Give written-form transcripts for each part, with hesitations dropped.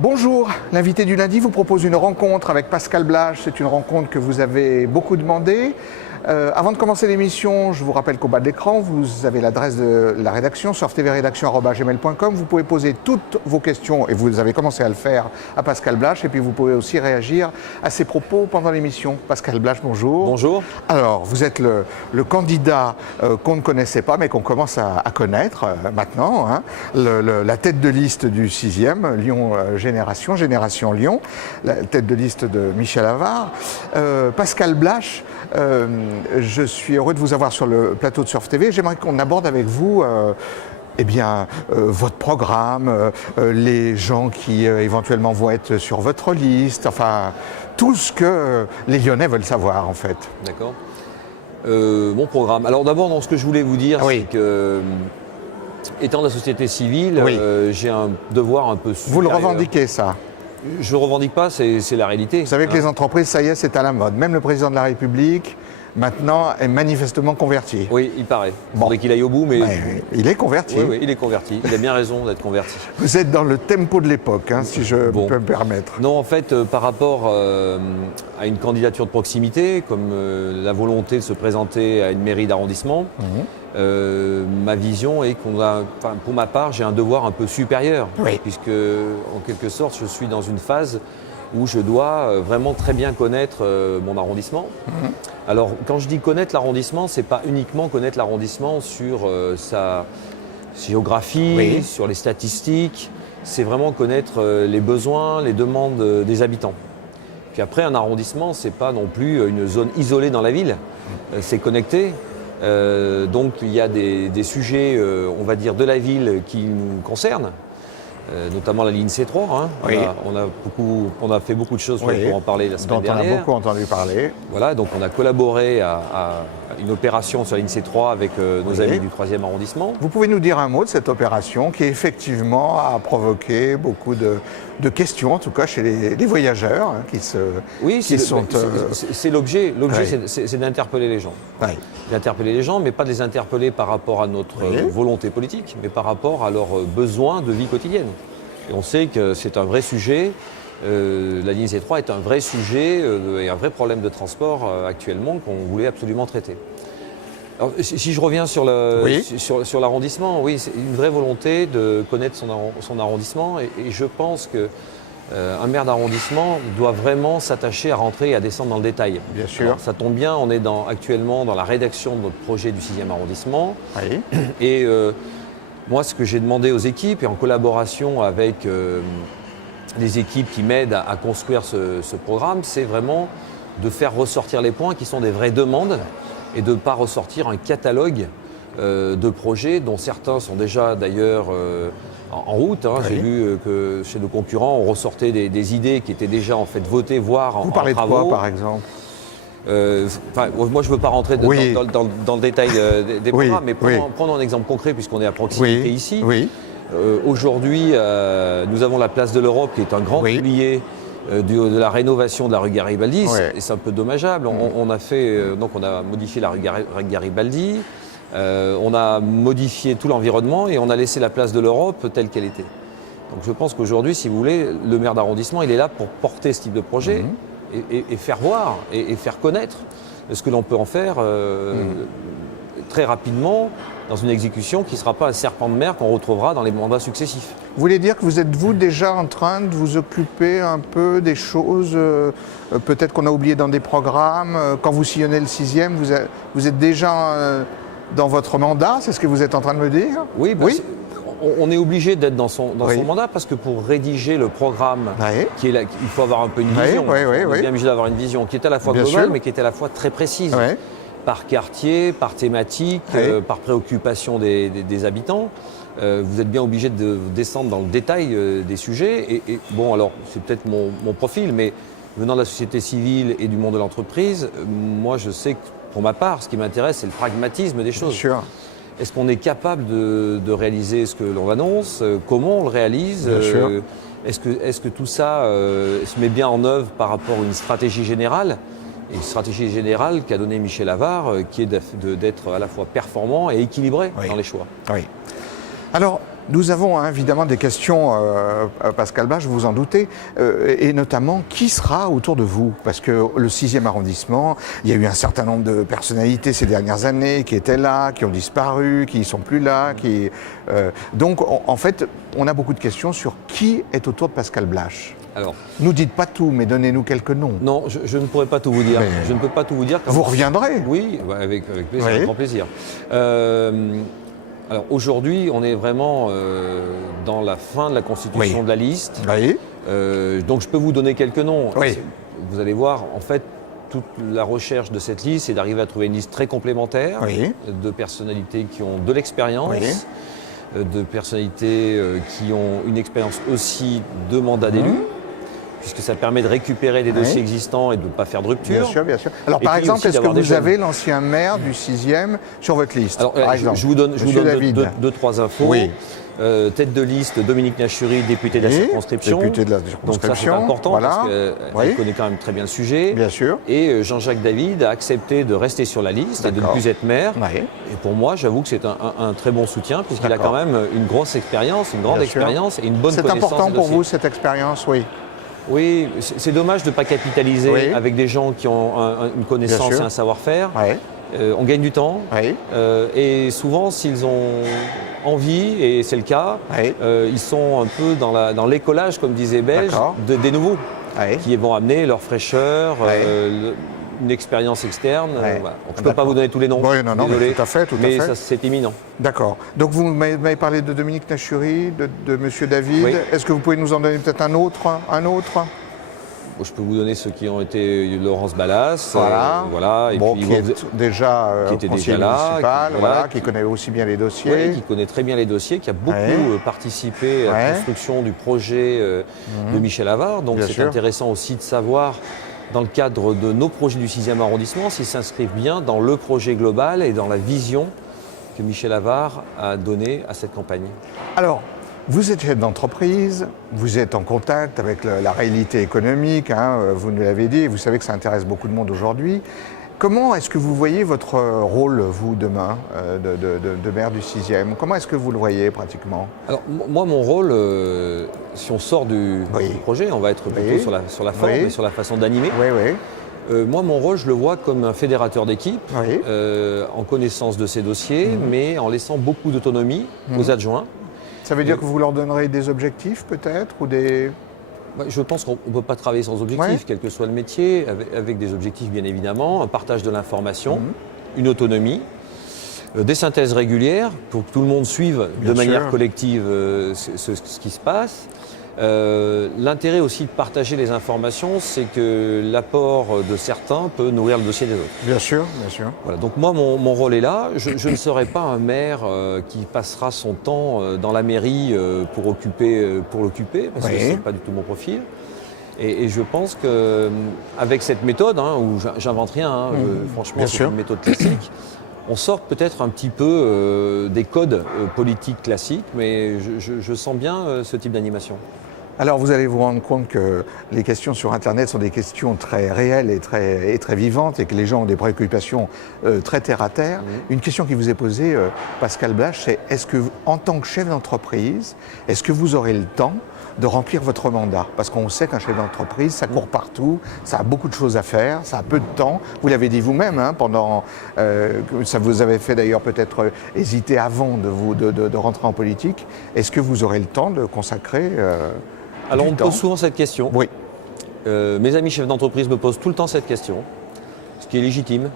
Bonjour, l'invité du lundi vous propose une rencontre avec Pascal Blache. C'est une rencontre que vous avez beaucoup demandé. Avant de commencer l'émission, je vous rappelle qu'au bas de l'écran, vous avez l'adresse de la rédaction, surftvrédaction@gmail.com. Vous pouvez poser toutes vos questions, et vous avez commencé à le faire, à Pascal Blache. Et puis vous pouvez aussi réagir à ses propos pendant l'émission. Pascal Blache, bonjour. Bonjour. Alors, vous êtes le candidat qu'on ne connaissait pas, mais qu'on commence à connaître maintenant. Hein. La tête de liste du 6e, Lyon Génération Lyon, la tête de liste de Michel Avare. Pascal Blache, je suis heureux de vous avoir sur le plateau de Surf TV. J'aimerais qu'on aborde avec vous votre programme, les gens qui éventuellement vont être sur votre liste, enfin tout ce que les Lyonnais veulent savoir en fait. D'accord. Mon programme. Alors d'abord, ce que je voulais vous dire, oui. c'est que, étant de la société civile, oui. J'ai un devoir un peu supérieur. Vous le revendiquez ça? Je ne le revendique pas, c'est la réalité. Vous savez que les entreprises, ça y est, c'est à la mode. Même le président de la République, maintenant, est manifestement converti. Oui, il paraît. Bon. Faudrait qu'il aille au bout, mais... il est converti. Oui, il est converti. Il a bien raison d'être converti. Vous êtes dans le tempo de l'époque, hein, si je peux me permettre. Non, en fait, par rapport à une candidature de proximité, comme la volonté de se présenter à une mairie d'arrondissement, ma vision est pour ma part, j'ai un devoir un peu supérieur, puisque, en quelque sorte, je suis dans une phase où je dois vraiment très bien connaître mon arrondissement. Alors, quand je dis connaître l'arrondissement, c'est pas uniquement connaître l'arrondissement sur sa géographie, sur les statistiques, c'est vraiment connaître les besoins, les demandes des habitants. Puis après, un arrondissement, c'est pas non plus une zone isolée dans la ville, c'est connecté. Donc il y a des sujets, on va dire, de la ville qui nous concernent. Notamment la ligne C3. Hein. Oui. On a fait beaucoup de choses pour en parler la semaine dernière. On a beaucoup entendu parler. Voilà, donc on a collaboré à une opération sur la ligne C3 avec nos amis du 3e arrondissement. Vous pouvez nous dire un mot de cette opération qui effectivement a provoqué beaucoup de questions, en tout cas chez les voyageurs hein, qui sont... C'est l'objet. L'objet, c'est d'interpeller les gens. D'interpeller les gens, mais pas de les interpeller par rapport à notre volonté politique, mais par rapport à leurs besoins de vie quotidienne. Et on sait que c'est un vrai sujet. La ligne C3 est un vrai sujet et un vrai problème de transport actuellement qu'on voulait absolument traiter. Alors, si je reviens sur l'arrondissement, oui, c'est une vraie volonté de connaître son arrondissement et je pense que un maire d'arrondissement doit vraiment s'attacher à rentrer et à descendre dans le détail. Bien sûr. Alors, ça tombe bien, on est actuellement dans la rédaction de notre projet du 6e arrondissement. Et moi, ce que j'ai demandé aux équipes, et en collaboration avec les équipes qui m'aident à construire ce programme, c'est vraiment de faire ressortir les points qui sont des vraies demandes et de ne pas ressortir un catalogue de projets dont certains sont déjà d'ailleurs en route. Hein. J'ai vu que chez nos concurrents, on ressortait des idées qui étaient déjà en fait votées, voire en travaux. Vous parlez de quoi, par exemple? Moi, je ne veux pas rentrer dans le détail des programmes, mais prenons un exemple concret puisqu'on est à proximité ici. Aujourd'hui, nous avons la place de l'Europe qui est un grand oublié de la rénovation de la rue Garibaldi, et c'est un peu dommageable. On a modifié la rue Garibaldi, on a modifié tout l'environnement et on a laissé la place de l'Europe telle qu'elle était. Donc je pense qu'aujourd'hui, si vous voulez, le maire d'arrondissement, il est là pour porter ce type de projet et faire voir et faire connaître ce que l'on peut en faire très rapidement dans une exécution qui ne sera pas un serpent de mer qu'on retrouvera dans les mandats successifs. Vous voulez dire que vous êtes déjà en train de vous occuper un peu des choses peut-être qu'on a oubliées dans des programmes. Quand vous sillonnez le 6e, vous êtes déjà dans votre mandat, c'est ce que vous êtes en train de me dire? Oui, on est obligé d'être dans son mandat parce que pour rédiger le programme, il faut avoir un peu une vision. On est bien obligé d'avoir une vision qui est à la fois globale mais qui est à la fois très précise. Par quartier, par thématique, par préoccupation des habitants. Vous êtes bien obligé de descendre dans le détail des sujets. Et bon, alors, c'est peut-être mon profil, mais venant de la société civile et du monde de l'entreprise, moi, je sais que, pour ma part, ce qui m'intéresse, c'est le pragmatisme des choses. Bien sûr. Est-ce qu'on est capable de réaliser ce que l'on annonce? Comment on le réalise? Est-ce que tout ça se met bien en œuvre par rapport à une stratégie générale? Et une stratégie générale qu'a donnée Michel Avare, qui est d'être à la fois performant et équilibré dans les choix. Alors, Nous avons évidemment des questions, Pascal Blache, vous vous en doutez, et notamment qui sera autour de vous? Parce que le 6e arrondissement, il y a eu un certain nombre de personnalités ces dernières années qui étaient là, qui ont disparu, qui ne sont plus là. Donc en fait, on a beaucoup de questions sur qui est autour de Pascal Blache. Alors, nous dites pas tout, mais donnez-nous quelques noms. Non, je ne pourrais pas tout vous dire. Mais je ne peux pas tout vous dire. Vous reviendrez? Oui, avec plaisir, Oui. avec grand plaisir. Alors aujourd'hui, on est vraiment dans la fin de la constitution de la liste. Oui. Donc je peux vous donner quelques noms. Oui. Vous allez voir, en fait, toute la recherche de cette liste, c'est d'arriver à trouver une liste très complémentaire de personnalités qui ont de l'expérience, de personnalités qui ont une expérience aussi de mandat d'élu. Puisque ça permet de récupérer des dossiers existants et de ne pas faire de rupture. Bien sûr, bien sûr. Alors, par exemple, est-ce que vous avez l'ancien maire du 6e sur votre liste? Alors, par exemple, je vous donne deux, trois infos. Oui. Tête de liste, Dominique Nachuri, député de la circonscription. Député de la circonscription. Donc ça, c'est important parce qu'elle connaît quand même très bien le sujet. Bien sûr. Et Jean-Jacques David a accepté de rester sur la liste et de ne plus être maire. Et pour moi, j'avoue que c'est un très bon soutien puisqu'il a quand même une grosse expérience, une grande expérience et une bonne connaissance. C'est important pour vous, cette expérience, oui. Oui, c'est dommage de ne pas capitaliser avec des gens qui ont une connaissance et un savoir-faire. On gagne du temps. Et souvent, s'ils ont envie, et c'est le cas, ils sont un peu dans l'écolage, comme disait Belge, des nouveaux, qui vont amener leur fraîcheur, une expérience externe. Voilà. Je ne peux pas vous donner tous les noms. Oui, non, désolé, tout à fait. Mais c'est imminent. D'accord. Donc vous m'avez parlé de Dominique Nachuri, de M. David. Est-ce que vous pouvez nous en donner peut-être un autre Je peux vous donner ceux qui ont été Laurence Ballas, voilà. Et bon, puis qui était déjà conseiller municipal, qui connaît aussi bien les dossiers. Qui connaît très bien les dossiers, qui a beaucoup participé à la construction du projet de Michel Avare. Donc c'est intéressant aussi de savoir, dans le cadre de nos projets du 6e arrondissement, s'ils s'inscrivent bien dans le projet global et dans la vision que Michel Avare a donnée à cette campagne. Alors, vous êtes chef d'entreprise, vous êtes en contact avec la réalité économique, vous nous l'avez dit, vous savez que ça intéresse beaucoup de monde aujourd'hui. Comment est-ce que vous voyez votre rôle, vous, demain, de maire du 6e? Comment est-ce que vous le voyez pratiquement? Alors, moi, mon rôle, si on sort du projet, on va être plutôt sur la forme et sur la façon d'animer. Moi, mon rôle, je le vois comme un fédérateur d'équipe, en connaissance de ces dossiers, mais en laissant beaucoup d'autonomie aux adjoints. Ça veut dire que vous leur donnerez des objectifs peut-être ou des... Je pense qu'on ne peut pas travailler sans objectifs, quel que soit le métier, avec des objectifs bien évidemment, un partage de l'information, une autonomie, des synthèses régulières pour que tout le monde suive de manière collective ce qui se passe. L'intérêt aussi de partager les informations, c'est que l'apport de certains peut nourrir le dossier des autres. Bien sûr, bien sûr. Voilà, donc moi, mon rôle est là. Je ne serai pas un maire qui passera son temps dans la mairie pour l'occuper, parce que ce n'est pas du tout mon profil. Et je pense qu'avec cette méthode, où j'invente rien, franchement, c'est une méthode classique, on sort peut-être un petit peu des codes politiques classiques, mais je sens bien ce type d'animation. Alors vous allez vous rendre compte que les questions sur Internet sont des questions très réelles et très vivantes et que les gens ont des préoccupations très terre à terre. Une question qui vous est posée, Pascal Blache, c'est est-ce que, en tant que chef d'entreprise, est-ce que vous aurez le temps de remplir votre mandat? Parce qu'on sait qu'un chef d'entreprise, ça court partout, ça a beaucoup de choses à faire, ça a peu de temps. Vous l'avez dit vous-même, pendant ça vous avait fait d'ailleurs peut-être hésiter avant de rentrer en politique. Est-ce que vous aurez le temps de consacrer Alors on me pose souvent cette question. Oui. Mes amis chefs d'entreprise me posent tout le temps cette question, ce qui est légitime.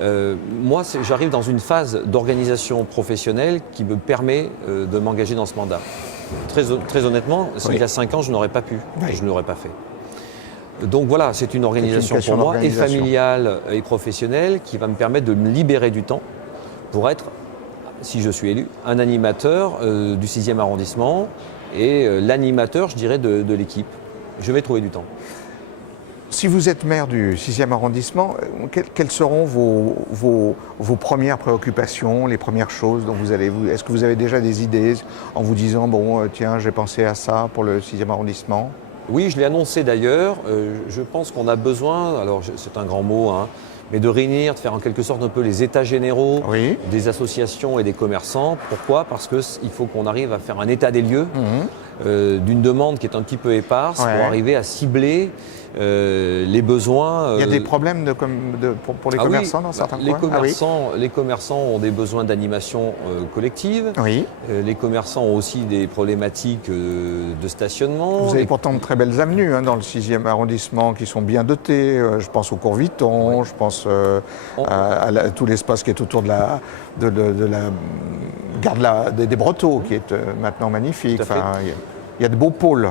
Moi, j'arrive dans une phase d'organisation professionnelle qui me permet de m'engager dans ce mandat. Très honnêtement, s'il y a 5 ans, je n'aurais pas pu, je ne l'aurais pas fait. Donc voilà, c'est une organisation pour moi, et familiale et professionnelle, qui va me permettre de me libérer du temps pour être, si je suis élu, un animateur du 6e arrondissement et l'animateur, je dirais, de l'équipe. Je vais trouver du temps. Si vous êtes maire du 6e arrondissement, quelles seront vos premières préoccupations, les premières choses dont vous allez... Est-ce que vous avez déjà des idées en vous disant, bon, tiens, j'ai pensé à ça pour le 6e arrondissement? Oui, je l'ai annoncé d'ailleurs. Je pense qu'on a besoin, alors c'est un grand mot, mais de réunir, de faire en quelque sorte un peu les états généraux Oui. des associations et des commerçants. Pourquoi? Parce qu'il faut qu'on arrive à faire un état des lieux d'une demande qui est un petit peu éparse pour arriver à cibler les besoins. Il y a des problèmes pour les commerçants dans certains coins? Les commerçants ont des besoins d'animation collective. Oui. Les commerçants ont aussi des problématiques de stationnement. Vous avez pourtant de très belles avenues dans le 6e arrondissement qui sont bien dotées. Je pense au cours Vuitton, je pense à tout l'espace qui est autour de la gare des Brotteaux, qui est maintenant magnifique. Enfin, il y a de beaux pôles.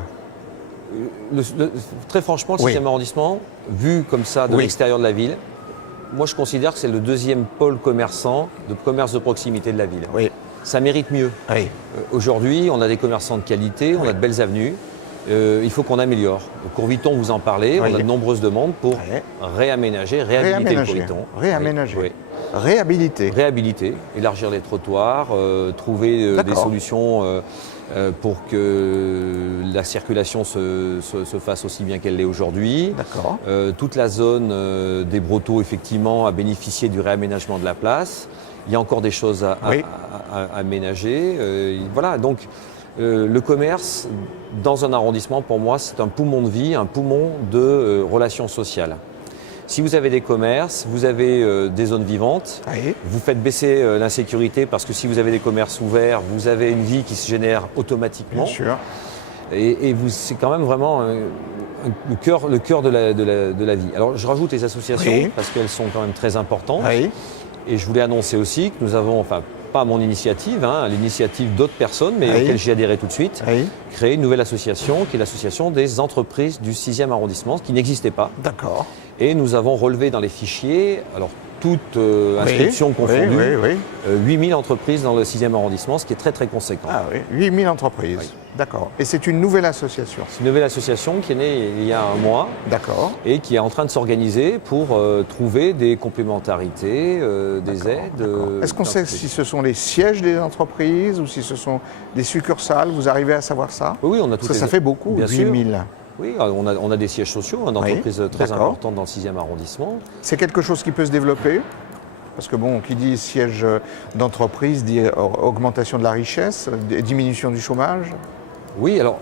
Très franchement, le 6e arrondissement, vu comme ça de l'extérieur de la ville, moi je considère que c'est le 2e pôle commerce de proximité de la ville. Oui. Ça mérite mieux. Oui. Aujourd'hui, on a des commerçants de qualité, on a de belles avenues. Il faut qu'on améliore. Au cours Vuitton, vous en parlez, on a de nombreuses demandes pour réhabiliter le cours Vuitton. Réaménager. Réhabiliter, élargir les trottoirs, trouver des solutions pour que la circulation se fasse aussi bien qu'elle l'est aujourd'hui. D'accord. Toute la zone des Brotteaux, effectivement, a bénéficié du réaménagement de la place. Il y a encore des choses à aménager. Voilà, donc le commerce, dans un arrondissement, pour moi, c'est un poumon de vie, un poumon de relations sociales. Si vous avez des commerces, vous avez des zones vivantes, vous faites baisser l'insécurité parce que si vous avez des commerces ouverts, vous avez une vie qui se génère automatiquement. Bien sûr. Et c'est quand même vraiment le cœur de la vie. Alors je rajoute les associations parce qu'elles sont quand même très importantes. Et je voulais annoncer aussi que nous avons, enfin pas à mon initiative, à l'initiative d'autres personnes, mais auxquelles j'ai adhéré tout de suite, créé une nouvelle association qui est l'association des entreprises du 6e arrondissement, qui n'existait pas. D'accord. Et nous avons relevé dans les fichiers, alors toutes inscriptions confondues, 8000 entreprises dans le 6e arrondissement, ce qui est très très conséquent. Ah oui, 8000 entreprises, d'accord. Et c'est une nouvelle association? C'est une nouvelle association qui est née il y a un mois. D'accord. Et qui est en train de s'organiser pour trouver des complémentarités, des aides. Est-ce qu'on sait si ce sont les sièges des entreprises ou si ce sont des succursales? Vous arrivez à savoir ça? Oui, on a tout. Ça fait beaucoup, 8000. Oui, on a des sièges sociaux d'entreprises très importantes dans le 6e arrondissement. C'est quelque chose qui peut se développer? Parce que bon, qui dit siège d'entreprise dit augmentation de la richesse, diminution du chômage. Oui, alors,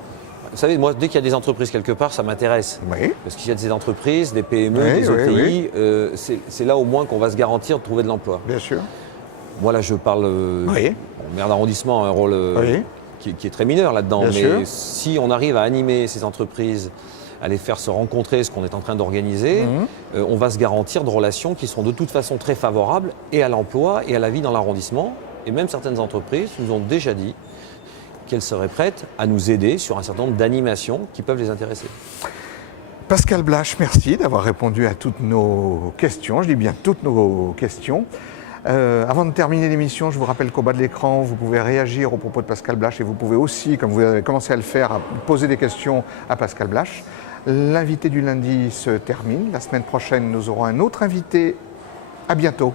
vous savez, moi, dès qu'il y a des entreprises quelque part, ça m'intéresse. Oui. Parce qu'il y a des entreprises, des PME, des ETI, c'est là au moins qu'on va se garantir de trouver de l'emploi. Bien sûr. Moi, là, je parle... maire d'arrondissement a un rôle... Qui est très mineur là-dedans, mais si on arrive à animer ces entreprises, à les faire se rencontrer, ce qu'on est en train d'organiser, on va se garantir de relations qui seront de toute façon très favorables et à l'emploi et à la vie dans l'arrondissement. Et même certaines entreprises nous ont déjà dit qu'elles seraient prêtes à nous aider sur un certain nombre d'animations qui peuvent les intéresser. Pascal Blache, merci d'avoir répondu à toutes nos questions, je dis bien toutes nos questions. Avant de terminer l'émission, je vous rappelle qu'au bas de l'écran, vous pouvez réagir au propos de Pascal Blache et vous pouvez aussi, comme vous avez commencé à le faire, poser des questions à Pascal Blache. L'invité du lundi se termine. La semaine prochaine, nous aurons un autre invité. À bientôt.